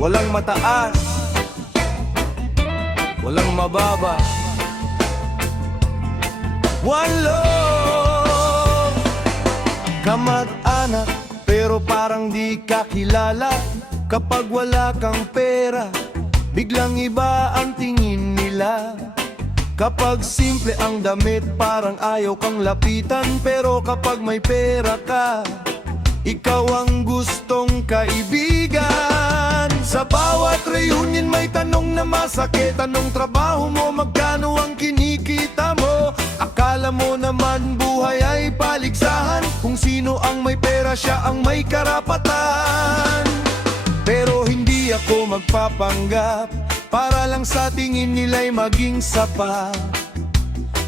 walang mataas, walang mababa. One love, kamag-anak pero parang di ka kilala. Kapag wala kang pera, biglang iba ang tingin nila. Kapag simple ang damit, parang ayaw kang lapitan. Pero kapag may pera ka, ikaw ang gustong kaibigan. Sa bawat reunion may tanong na masakit. Anong trabaho mo? Magkano ang kinikita mo? Akala mo naman buhay ay paligsahan. Kung sino ang may pera, siya ang may karapatan. Pero hindi ako magpapanggap para lang sa tingin nila'y maging sapat.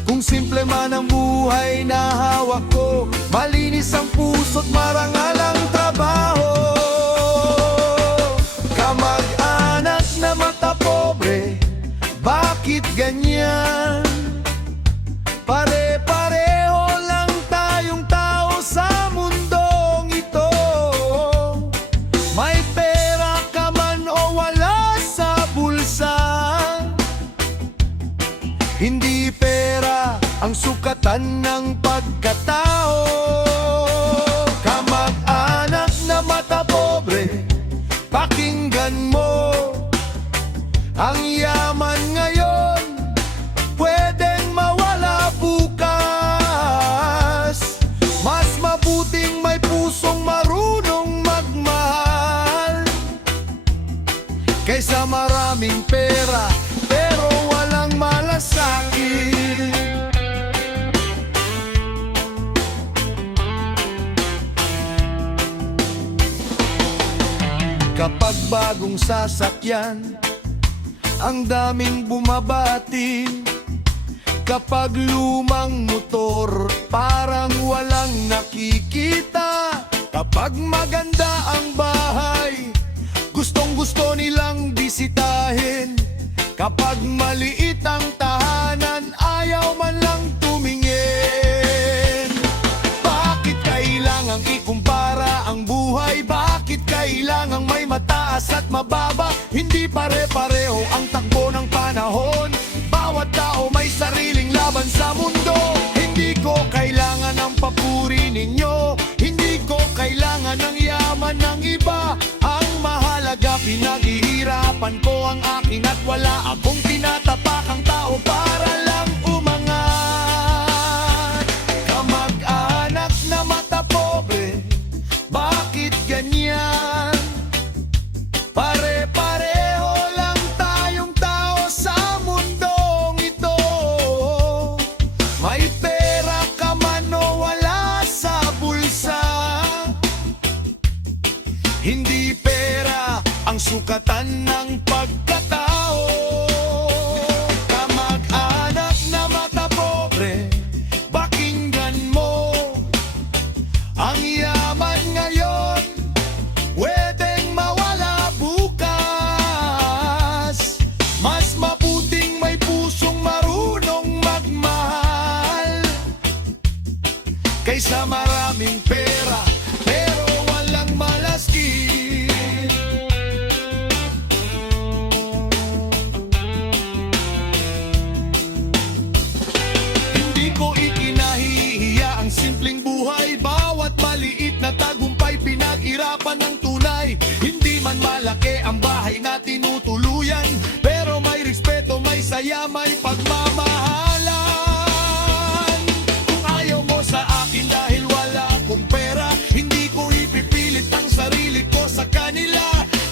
Kung simple man ang buhay na hawak ko, malinis ang puso't marangal ang trabaho. Kamag-anak na mata pobre, bakit ganyan? Pare-pareho lang tayong tao sa mundong ito. May pera ka man o wala sa bulsa, hindi pera ang sukatan ng pagkatao. Kamag-anak na mata pobre, pakinggan mo. Ang yaman ngayon, pwedeng mawala bukas. Mas mabuting may pusong marunong magmahal kaysa maraming pera pero walang malasakit. Kapag bagong sasakyan, ang daming bumabati. Kapag lumang motor, parang walang nakikita. Kapag maganda ang bahay, gustong-gusto nilang bisitahin. Kapag maliit ang tahanan, ayaw man lang tumingin. Bakit kailangang ikumpara ang buhay? Bakit kailangang may mataas at mababa? Hindi pare-pareho ang takbo ng panahon. Bawat tao may sariling laban sa mundo. Hindi ko kailangan ng papuri ninyo, hindi ko kailangan ng yaman ng iba. Ang mahalaga, pinaghihirapan ko ang akin at wala akong tinatapakang tao para lang umangat. Kamag-anak na mata pobre, bakit ganyan? Pare-pareho lang tayong tao sa mundong ito. May pera ka man o wala sa bulsa, hindi pera ang sukatan ng pagkatao. Kamag-anak na mata pobre, pakinggan mo. Ang yaman ngayon, pwedeng mawala bukas. Mas mabuting may pusong marunong magmahal kaysa maraming pera pero walang malasakit. Hindi ko ikinahihiya ang simpleng buhay. Bawat maliit na tagumpay, pinag-irapan ng tunay. Hindi man malaki ang bahay na tinutuluyan, pero may respeto, may saya, may pagmamahalan. Kung ayaw mo sa akin dahil wala akong pera, hindi ko ipipilit ang sarili ko sa kanila.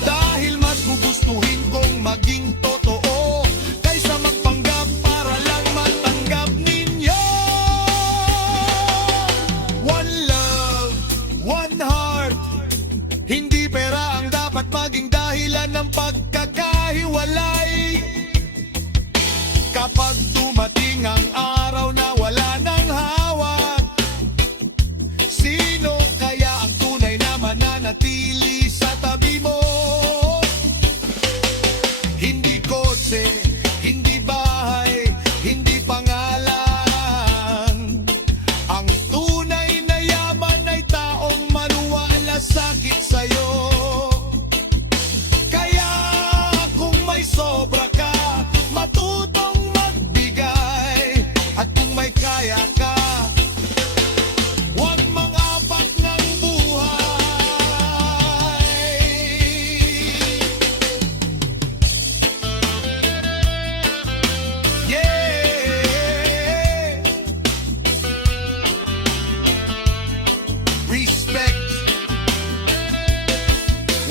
Dahil mas gugustuhin kong maging totoo kaysa magpanggap para lang matanggap ninyo. One love, one heart, hindi pera ang dapat maging dahilan ng pagkakahiwalay. Kapag dumating ang araw na wala nang hawak, sino kaya ang tunay na mananatili sa tabi mo? Hindi kotse, hindi bahay, hindi pangalan. Ang tunay na yaman ay taong maluwala sakit sa'yo. Kaya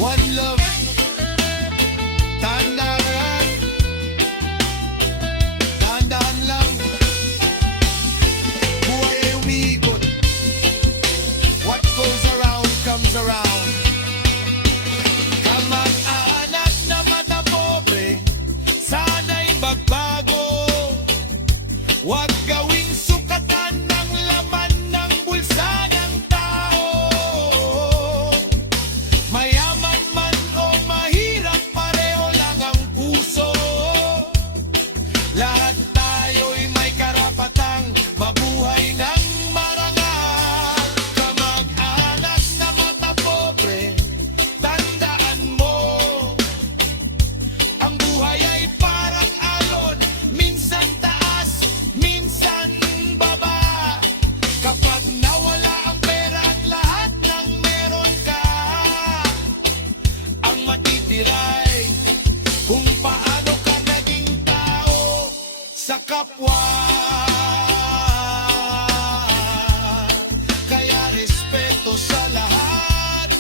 One love, tandaan, tandaan lang. Buhay ay umiikot. What goes around comes around. Kamag-anak na mata pobre, sana'y magbago. Huwag gawing sukatan ng laman ng bulsa ng tao. Mayaman man o mahirap, pareho lang ang puso. Lahat tayo'y may karapatang mabuhay ng marangal. Kamag-anak na mata pobre, tandaan mo, ang buhay ay parang alon, minsan taas, minsan baba. Kapag nawala ang pera at lahat ng meron ka, ang matitira'y kung paano ka naging tao sa kapwa. Kaya respeto sa lahat,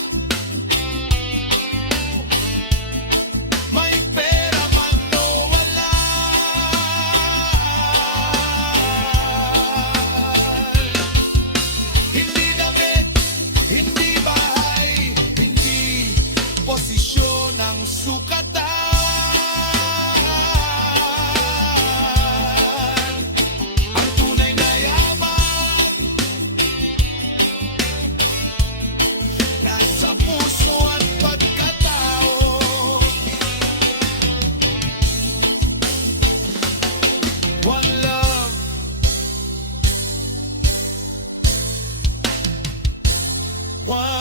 may pera man o wala. Hindi damit, hindi bahay, hindi posisyon ang sukatan. Ang tunay na yaman nasa puso at pagkatao. One love, one